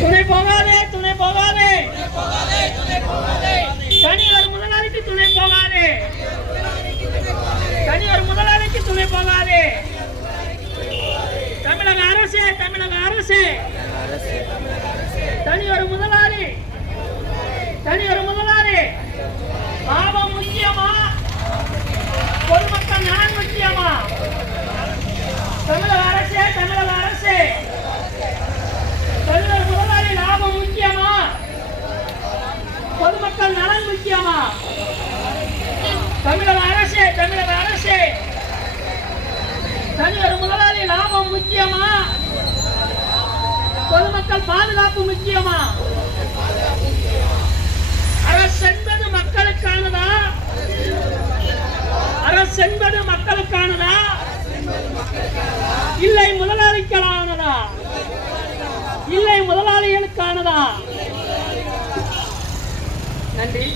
துணை போகாதே துணை போகாதே தனியார் முதலாளிக்கு துணை போகாதே தனியார் முதலாளிக்கு துணை போகாதே தமிழக அரசு தனியார் முதலாளி லாபம் முக்கியமா பொதுமக்கள் நலன் முக்கியமா? தமிழக அரசு தனியார் முதலாளி லாபம் முக்கியமா பொதுமக்கள் நலன் முக்கியமா? தமிழக அரசு தனியார் முதலாளி லாபம் முக்கியமா பொதுமக்கள் பாதுகாப்பு முக்கியமா? அரசு என்பது மக்களுக்கானதா இல்லை முதலாளிகளானதா? இல்லை முதலாளிகளுக்கானதா? நன்றி.